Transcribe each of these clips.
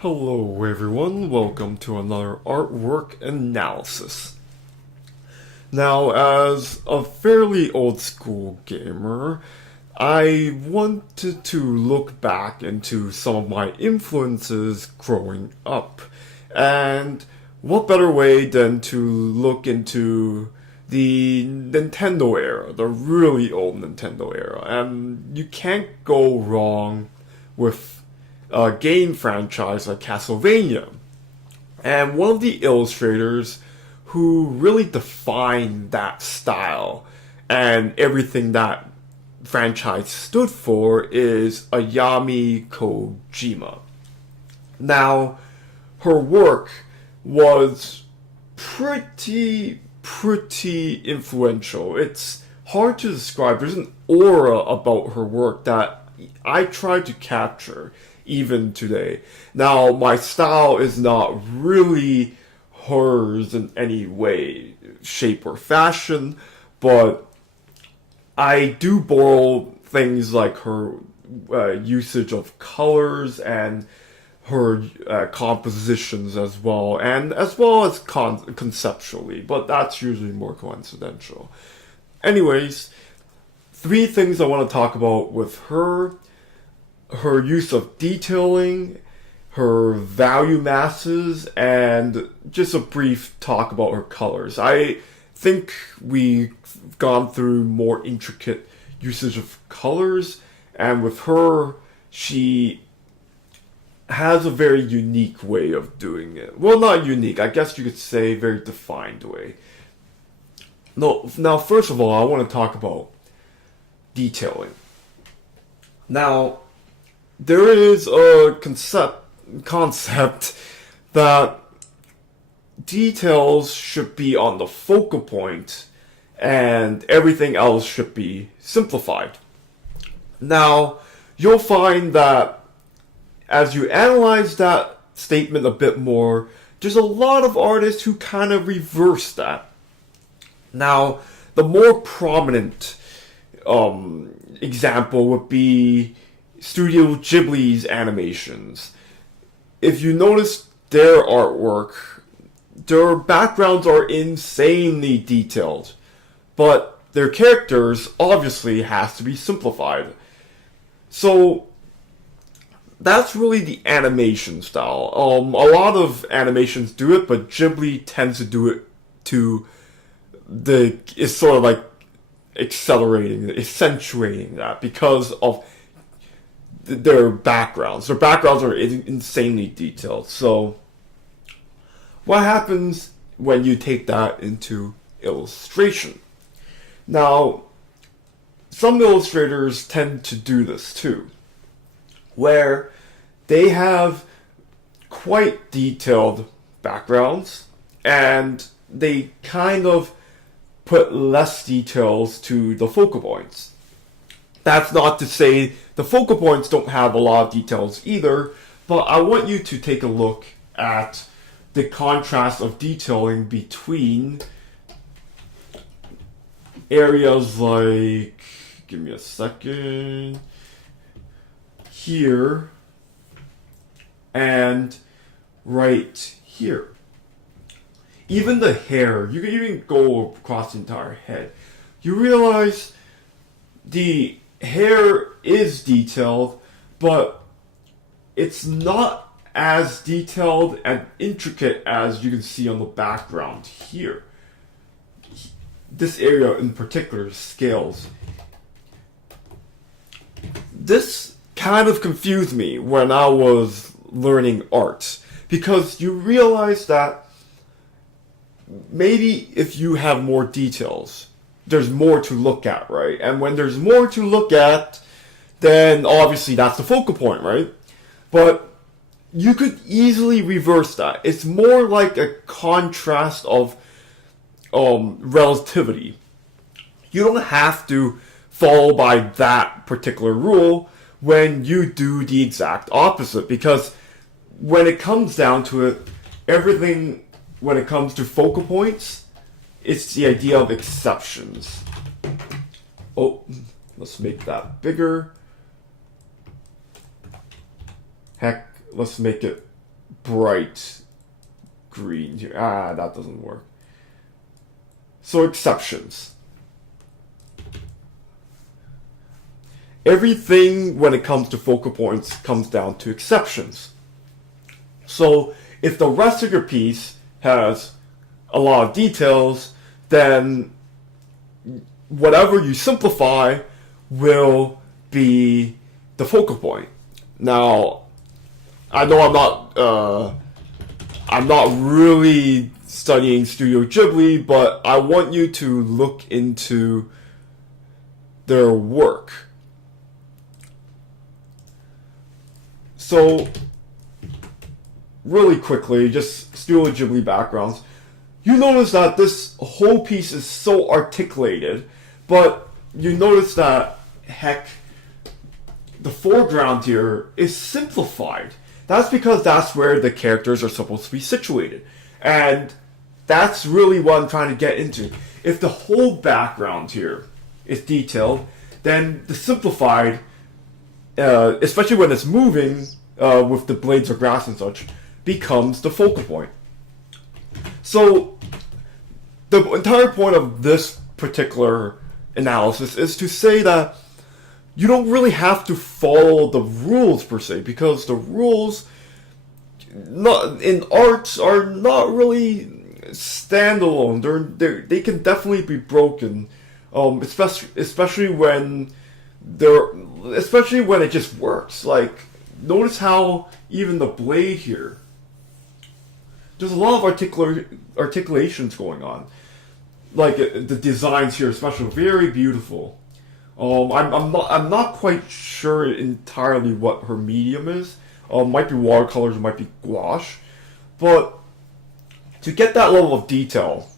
Hello everyone, welcome to another artwork analysis. Now, as a fairly old school gamer, I wanted to look back into some of my influences growing up. And what better way than to look into the Nintendo era, the really old Nintendo era. And you can't go wrong with a game franchise like Castlevania. And one of the illustrators who really defined that style and everything that franchise stood for is Ayami Kojima. Now, her work was pretty influential. It's hard to describe. There's an aura about her work that I tried to capture even today. Now, my style is not really hers in any way, shape, or fashion, but I do borrow things like her usage of colors and her compositions as well, and as well as conceptually, but that's usually more coincidental. Anyways, three things I want to talk about with her use of detailing, her value masses, and just a brief talk about her colors. I think we've gone through more intricate usage of colors, and with her, she has a very unique way of doing it. Well, not unique, I guess you could say very defined way. No, now, first of all, I want to talk about detailing. Now, there is a concept that details should be on the focal point and everything else should be simplified. Now, you'll find that as you analyze that statement a bit more, there's a lot of artists who kind of reverse that. Now, the more prominent example would be Studio Ghibli's animations. If you notice their artwork, their backgrounds are insanely detailed, but their characters obviously has to be simplified. So that's really the animation style. A lot of animations do it, but Ghibli tends to do it it's sort of like accentuating that because of their backgrounds. Their backgrounds are insanely detailed. So, what happens when you take that into illustration? Now, some illustrators tend to do this too, where they have quite detailed backgrounds and they kind of put less details to the focal points. That's not to say the focal points don't have a lot of details either, but I want you to take a look at the contrast of detailing between areas like, give me a second, here and right here. Even the hair, you can even go across the entire head. You realize the hair is detailed, but it's not as detailed and intricate as you can see on the background here. This area in particular scales. This kind of confused me when I was learning art, because you realize that maybe if you have more details, there's more to look at, right? And when there's more to look at, then obviously that's the focal point, right? But you could easily reverse that. It's more like a contrast of relativity. You don't have to follow by that particular rule when you do the exact opposite, because when it comes down to it, everything, when it comes to focal points, it's the idea of exceptions. Oh, let's make that bigger. Heck, let's make it bright green here. That doesn't work. So exceptions. Everything when it comes to focal points comes down to exceptions. So if the rest of your piece has a lot of details, then whatever you simplify will be the focal point. Now, I know I'm not really studying Studio Ghibli, but I want you to look into their work. So, really quickly, just Studio Ghibli backgrounds. You notice that this whole piece is so articulated, but you notice that, heck, the foreground here is simplified. That's because that's where the characters are supposed to be situated. And that's really what I'm trying to get into. If the whole background here is detailed, then the simplified, especially when it's moving with the blades of grass and such, becomes the focal point. So the entire point of this particular analysis is to say that you don't really have to follow the rules per se, because the rules in art are not really standalone. They can definitely be broken, especially when it just works. Like, notice how even the blade here, there's a lot of articulations going on. Like the designs here, especially, very beautiful. I'm not quite sure entirely what her medium is. Might be watercolors, might be gouache, but to get that level of detail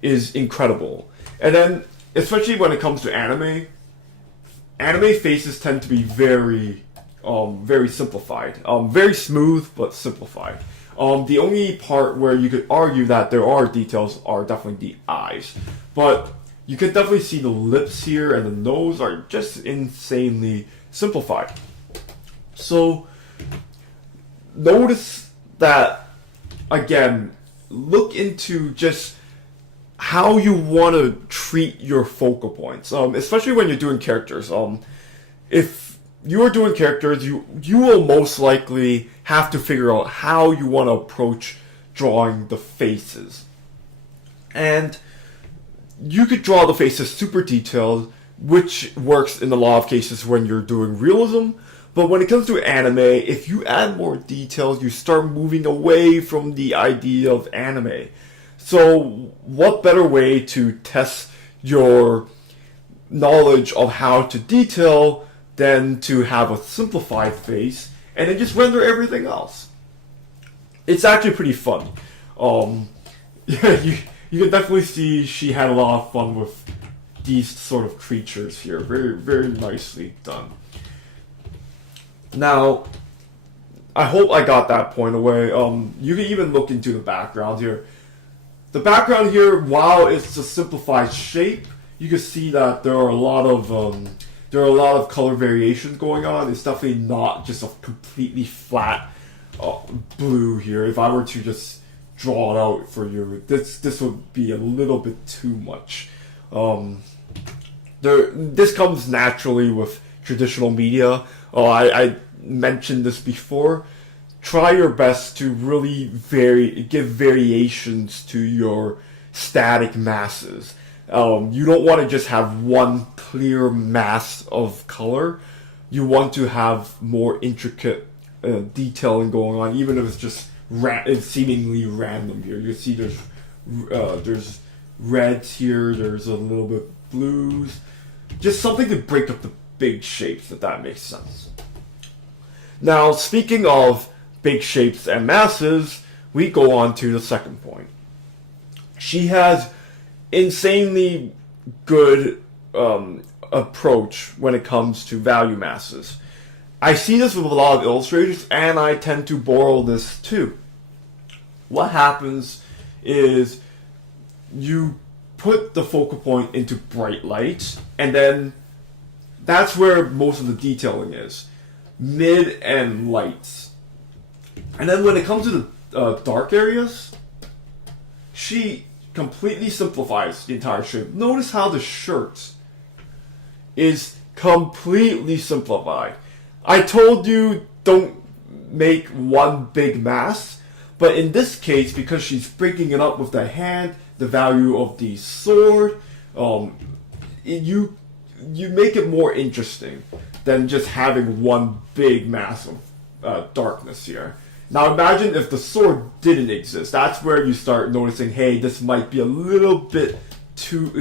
is incredible. And then, especially when it comes to anime faces tend to be very simplified, very smooth but simplified. The only part where you could argue that there are details are definitely the eyes, but you can definitely see the lips here and the nose are just insanely simplified. So notice that, again, look into just how you want to treat your focal points, especially when you're doing characters. If you are doing characters, you will most likely have to figure out how you want to approach drawing the faces. And you could draw the faces super detailed, which works in a lot of cases when you're doing realism. But when it comes to anime, if you add more details, you start moving away from the idea of anime. So what better way to test your knowledge of how to detail than to have a simplified face and then just render everything else? It's actually pretty fun. You can definitely see she had a lot of fun with these sort of creatures here. Very, very nicely done. Now, I hope I got that point away. You can even look into the background here. The background here, while it's a simplified shape, you can see that there are a lot of color variations going on. It's definitely not just a completely flat blue here. If I were to just draw it out for you, this would be a little bit too much. This comes naturally with traditional media. I mentioned this before. Try your best to really give variations to your static masses. You don't want to just have one clear mass of color. You want to have more intricate detailing going on, even if it's just it's seemingly random here. You see there's reds here, there's a little bit blues. Just something to break up the big shapes, if that makes sense. Now, speaking of big shapes and masses, we go on to the second point. She has insanely good approach when it comes to value masses. I see this with a lot of illustrators, and I tend to borrow this too. What happens is you put the focal point into bright light, and then that's where most of the detailing is. Mid and lights. And then when it comes to the dark areas, she completely simplifies the entire shape. Notice how the shirt is completely simplified. I told you don't make one big mass, but in this case, because she's breaking it up with the hand, the value of the sword, you make it more interesting than just having one big mass of darkness here. Now imagine if the sword didn't exist. That's where you start noticing, hey, this might be a little bit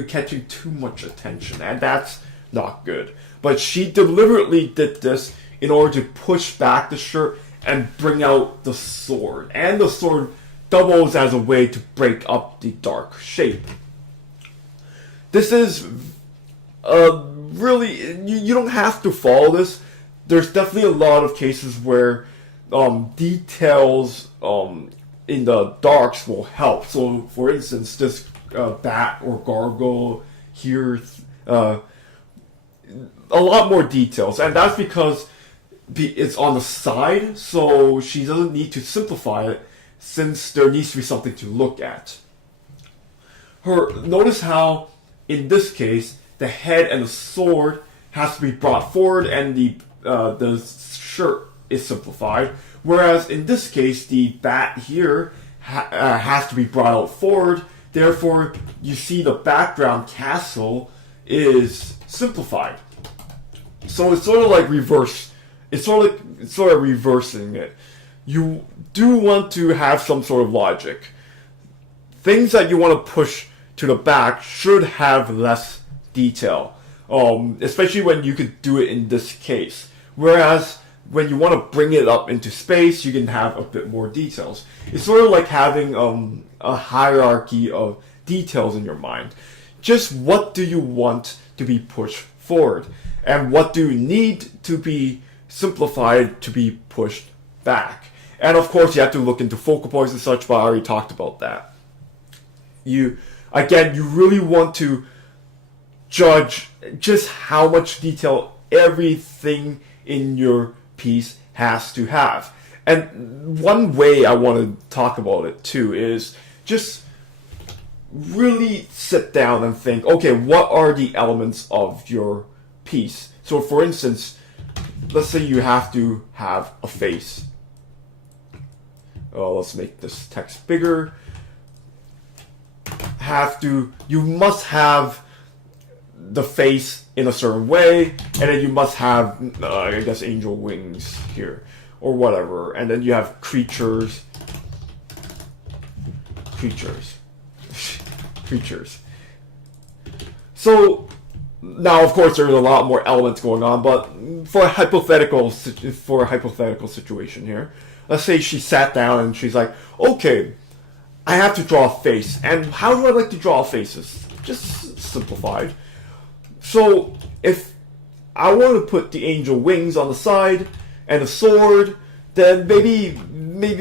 catching too much attention, and that's not good. But she deliberately did this in order to push back the shirt and bring out the sword. And the sword doubles as a way to break up the dark shape. This is really, you don't have to follow this. There's definitely a lot of cases where details in the darks will help. So, for instance, this bat or gargoyle here, a lot more details, and that's because it's on the side, so she doesn't need to simplify it, since there needs to be something to look at. Notice how, in this case, the head and the sword has to be brought forward, and the shirt is simplified. Whereas in this case, the bat here has to be brought out forward. Therefore, you see the background castle is simplified. So it's sort of like reverse. It's sort of reversing it. You do want to have some sort of logic. Things that you want to push to the back should have less detail, especially when you could do it in this case. Whereas when you want to bring it up into space, you can have a bit more details. It's sort of like having a hierarchy of details in your mind. Just what do you want to be pushed forward, and what do you need to be simplified to be pushed back. And of course, you have to look into focal points and such, but I already talked about that. You really want to judge just how much detail everything in your piece has to have. And one way I want to talk about it too is just really sit down and think, okay, what are the elements of your piece? So for instance, let's say you have to have a face. Let's make this text bigger. You must have the face in a certain way, and then you must have, I guess, angel wings here, or whatever. And then you have creatures. So, now, of course, there's a lot more elements going on, but for a hypothetical situation here, let's say she sat down and she's like, okay, I have to draw a face. And how do I like to draw faces? Just simplified. So, if I want to put the angel wings on the side and a sword, then maybe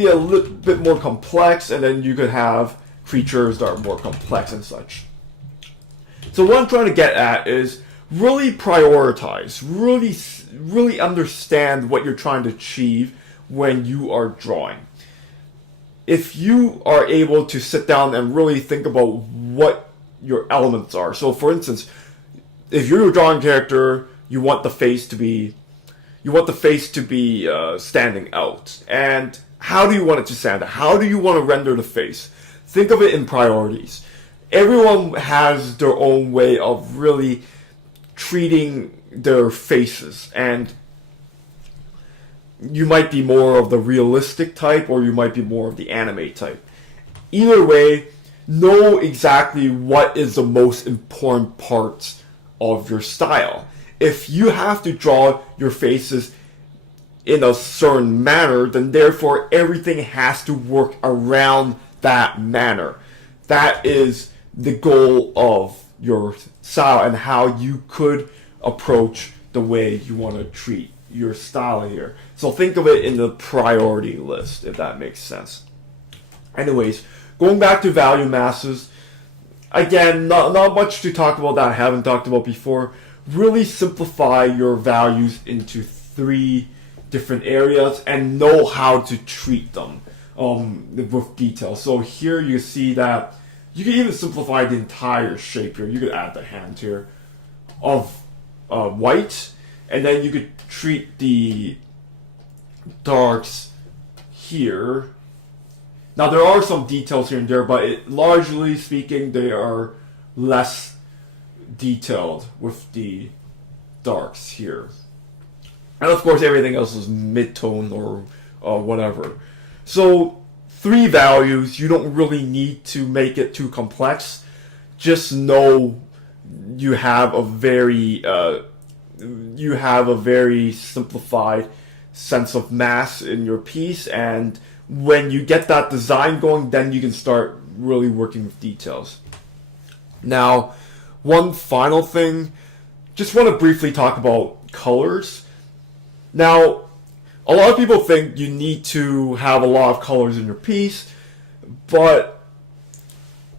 a little bit more complex, and then you could have creatures that are more complex and such. So what I'm trying to get at is really prioritize, really understand what you're trying to achieve when you are drawing. If you are able to sit down and really think about what your elements are. So for instance, if you're a drawing character, you want the face to be standing out. And how do you want it to stand out? How do you want to render the face? Think of it in priorities. Everyone has their own way of really treating their faces, and you might be more of the realistic type, or you might be more of the anime type. Either way, know exactly what is the most important parts of your style. If you have to draw your faces in a certain manner, then therefore everything has to work around that manner. That is the goal of your style and how you could approach the way you want to treat your style here. So think of it in the priority list, if that makes sense. Anyways, going back to value masses, again, not much to talk about that I haven't talked about before. Really simplify your values into 3 different areas and know how to treat them with detail. So here you see that you can even simplify the entire shape here. You could add the hand here of white, and then you could treat the darks here. Now there are some details here and there, but largely speaking, they are less detailed with the darks here. And of course, everything else is mid-tone or whatever. So 3 values, you don't really need to make it too complex. Just know you have a very simplified sense of mass in your piece, and when you get that design going, then you can start really working with details. Now, one final thing, just want to briefly talk about colors. Now, a lot of people think you need to have a lot of colors in your piece, but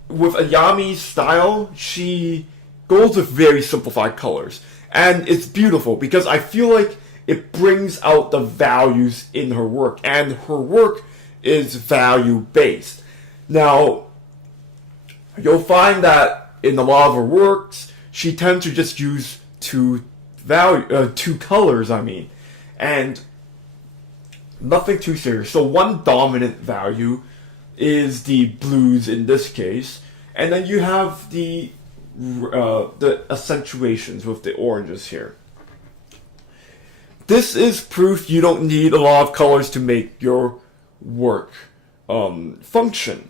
with Ayami's style, she goes with very simplified colors. And it's beautiful because I feel like it brings out the values in her work, and her work is value-based. Now, you'll find that in a lot of her works, she tends to just use two colors, and nothing too serious. So one dominant value is the blues in this case, and then you have the accentuations with the oranges here. This is proof you don't need a lot of colors to make your work function.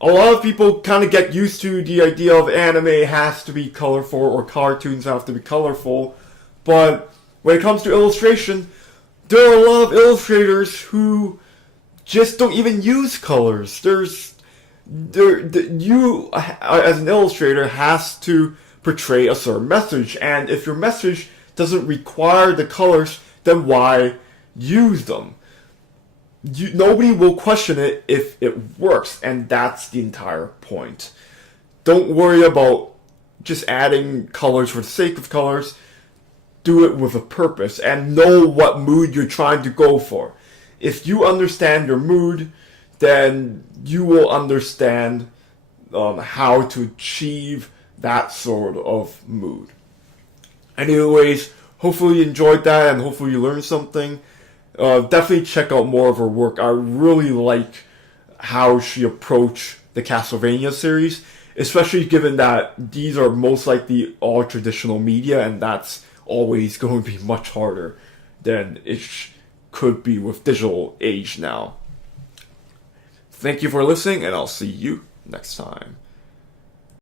A lot of people kind of get used to the idea of anime has to be colorful or cartoons have to be colorful, but when it comes to illustration, there are a lot of illustrators who just don't even use colors. You, as an illustrator, has to portray a certain message, and if your message doesn't require the colors, then why use them? Nobody will question it if it works, and that's the entire point. Don't worry about just adding colors for the sake of colors. Do it with a purpose and know what mood you're trying to go for. If you understand your mood, then you will understand how to achieve that sort of mood. Anyways, hopefully you enjoyed that and hopefully you learned something. Definitely check out more of her work. I really like how she approached the Castlevania series, especially given that these are most likely all traditional media, and that's always going to be much harder than it could be with digital age now. Thank you for listening, and I'll see you next time.